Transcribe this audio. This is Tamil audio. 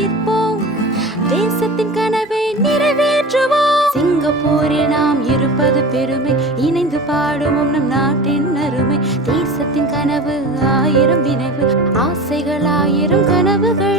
ஈர்ப்போம், தேசத்தின் கனவை நிறைவேற்றுவோம். சிங்கப்பூரில் நாம் இருப்பது பெருமை, இணைந்து பாடுவோம் நம் நாட்டின் அருமை. தேசத்தின் கனவு ஆயிரம் வினைவு, ஆசைகள் ஆயிரம் கனவுகள்.